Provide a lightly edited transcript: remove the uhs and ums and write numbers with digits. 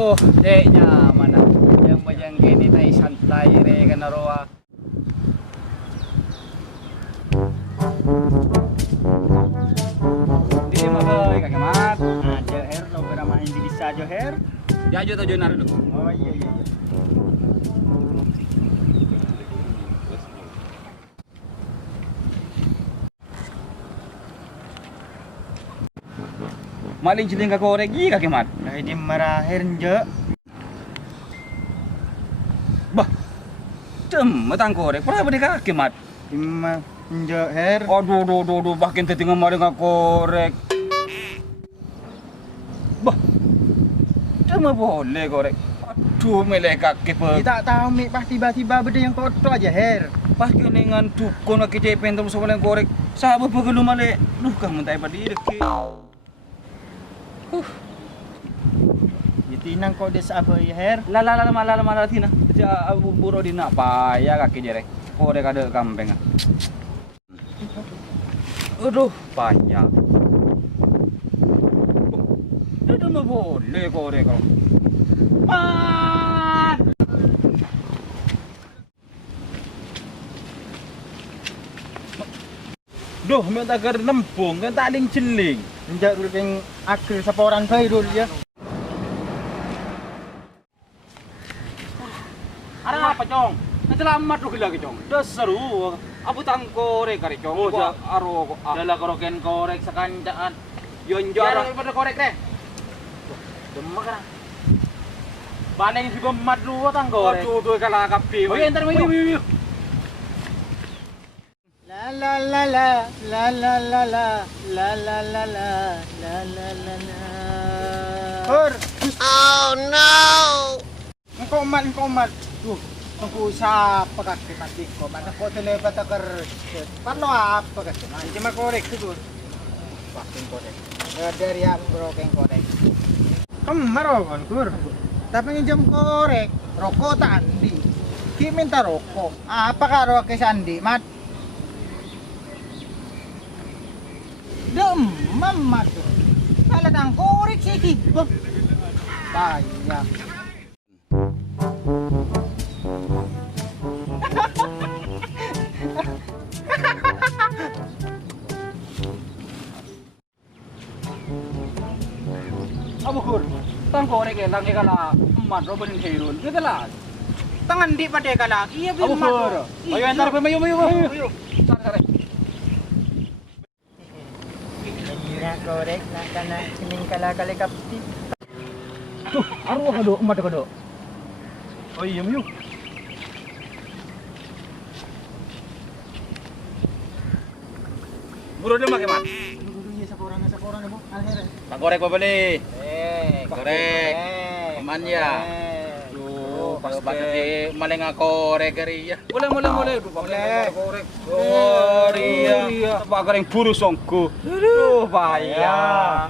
Aduh, deknya mana? Yang gini tay santai re kan roa. Di magoy Kak Kemat. Nah, Joher lo beramain di bisa Joher. Ya aja tuh jonar dulu. Oh iya iya iya. Maling ciling ka koregi Kak Kemat. Nah, ini maraher Jo. Bah. Matang korek. Pernah beri Kak Kemat. Ima Joher. Aduh, bahkan tetinggal mari nggak korek. Bah, cuma boleh korek. Aduh, melek kaki pe. Kita tahu mi pas tiba-tiba beda yang kotor aja Her. Pas kenengan tukon kaki cepen terus soalnya korek. Sahabat pegelu male. Duh, kamu tak pada deki. Itinang kau desa apa ya Her? Lala tina. Ja abu buro dina apa ya kaki jerek. Korek ada kampeng. Aduh, banyak. Itu mah boleh korek kalau. Man! Duh, minta gar nempung kan taling celing. Menjak dulu yang akhir saporan bayi dulu ya. Ada apa, Cong? Selamat lu lagi, Cong. Udah seru. Abu tangkorek kari, Cong. Oh, Gua aro adalah koroken korek sekancaan. Yonjo pada korek deh. Demak kan. Baleng si bemat lu tangkorek. Aduh, tuh kalah kapi. Oh, entar yuk. La la la la la la la la la la la la la la la la. Hur. Oh no. Engkau mat. Duh, aku siapa kaki mati ko. Mana ko telepat agar. Parlo apa kaki? Nanti mah korek tuh. Pakai korek. Dari yang brokeng korek. Kamu marah kan kur? Tapi nginjam korek. Rokok tak andi. Ki minta rokok. Apa karo ke sandi mat? Demam masuk. Kalau tang korek sih kibuk. Banyak. Abu kur. Tangkorek lang kala emat robenin herun. Gitu lah. Tangan di pada lagi ya Abu kur. Ayo entar mayu. Sare. Kira korek nak kena kening kala kali kapti. Tuh, arwah kado, emat kado. Oh iya, mayu. Buru dia make mat. Dulunya sakoran ibu. Akhirnya. Pak korek apa beli? Korek. Aman ya. Duh, pas pakai maling korek kari ya. Boleh. Boleh. Korek. Oh iya. Pak korek buru songku. Duh, bahaya.